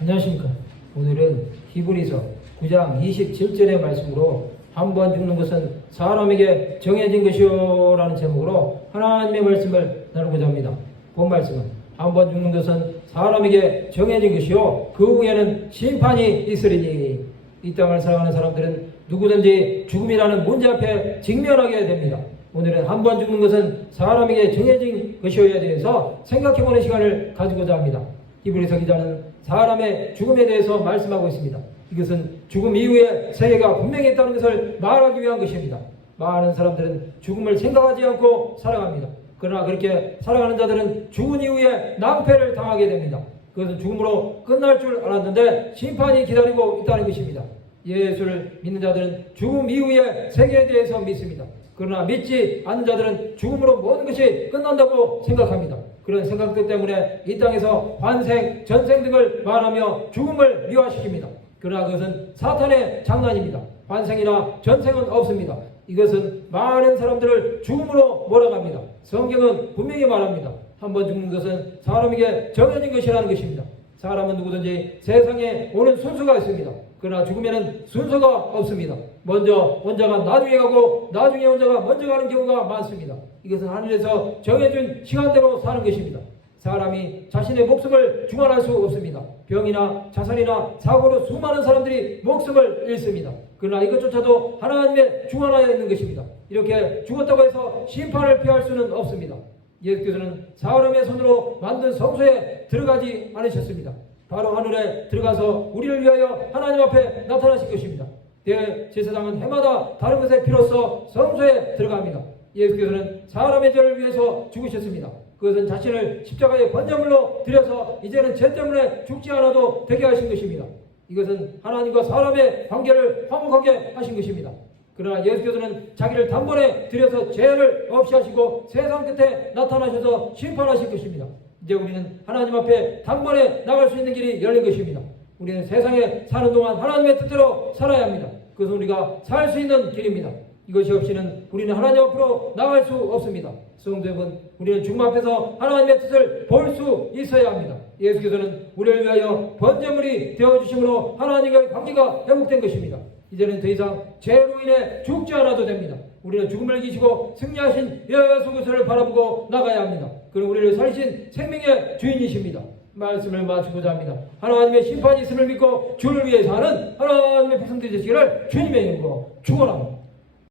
안녕하십니까. 오늘은 히브리서 9장 27절의 말씀으로 한 번 죽는 것은 사람에게 정해진 것이요 라는 제목으로 하나님의 말씀을 나누고자 합니다. 본 말씀은 한 번 죽는 것은 사람에게 정해진 것이요 그 후에는 심판이 있으리니 이 땅을 살아가는 사람들은 누구든지 죽음이라는 문제 앞에 직면하게 됩니다. 오늘은 한 번 죽는 것은 사람에게 정해진 것이어야 돼서 생각해보는 시간을 가지고자 합니다. 히브리서 기자는 사람의 죽음에 대해서 말씀하고 있습니다. 이것은 죽음 이후에 세계가 분명히 있다는 것을 말하기 위한 것입니다. 많은 사람들은 죽음을 생각하지 않고 살아갑니다. 그러나 그렇게 살아가는 자들은 죽은 이후에 낭패를 당하게 됩니다. 그것은 죽음으로 끝날 줄 알았는데 심판이 기다리고 있다는 것입니다. 예수를 믿는 자들은 죽음 이후에 세계에 대해서 믿습니다. 그러나 믿지 않는 자들은 죽음으로 모든 것이 끝난다고 생각합니다. 그런 생각들 때문에 이 땅에서 환생, 전생 등을 말하며 죽음을 미화시킵니다. 그러나 그것은 사탄의 장난입니다. 환생이나 전생은 없습니다. 이것은 많은 사람들을 죽음으로 몰아갑니다. 성경은 분명히 말합니다. 한번 죽는 것은 사람에게 정해진 것이라는 것입니다. 사람은 누구든지 세상에 오는 순서가 있습니다. 그러나 죽으면 순서가 없습니다. 먼저 혼자가 나중에 가고 나중에 혼자가 먼저 가는 경우가 많습니다. 이것은 하늘에서 정해준 시간대로 사는 것입니다. 사람이 자신의 목숨을 중환할 수 없습니다. 병이나 자살이나 사고로 수많은 사람들이 목숨을 잃습니다. 그러나 이것조차도 하나님의 중환하에 있는 것입니다. 이렇게 죽었다고 해서 심판을 피할 수는 없습니다. 예수께서는 사람의 손으로 만든 성소에 들어가지 않으셨습니다. 바로 하늘에 들어가서 우리를 위하여 하나님 앞에 나타나실 것입니다. 대제사장은 해마다 다른 것에 비로소 성소에 들어갑니다. 예수께서는 사람의 죄를 위해서 죽으셨습니다. 그것은 자신을 십자가의 번제물로 드려서 이제는 죄 때문에 죽지 않아도 되게 하신 것입니다. 이것은 하나님과 사람의 관계를 화목하게 하신 것입니다. 그러나 예수께서는 자기를 단번에 들여서 죄를 없이 하시고 세상 끝에 나타나셔서 심판하실 것입니다. 이제 우리는 하나님 앞에 단번에 나갈 수 있는 길이 열린 것입니다. 우리는 세상에 사는 동안 하나님의 뜻대로 살아야 합니다. 그것은 우리가 살 수 있는 길입니다. 이것이 없이는 우리는 하나님 앞으로 나갈 수 없습니다. 성도 여러분, 우리는 죽음 앞에서 하나님의 뜻을 볼 수 있어야 합니다. 예수께서는 우리를 위하여 번제물이 되어주심으로 하나님과의 관계가 회복된 것입니다. 이제는 더 이상 죄로 인해 죽지 않아도 됩니다. 우리는 죽음을 이기시고 승리하신 예수 그리스도를 바라보고 나가야 합니다. 그럼 우리를 살리신 생명의 주인이십니다. 말씀을 마치고자 합니다. 하나님의 심판이 있음을 믿고 주를 위해 사는 하나님의 백성들이 되시기를 주님의 이름으로 축원합니다.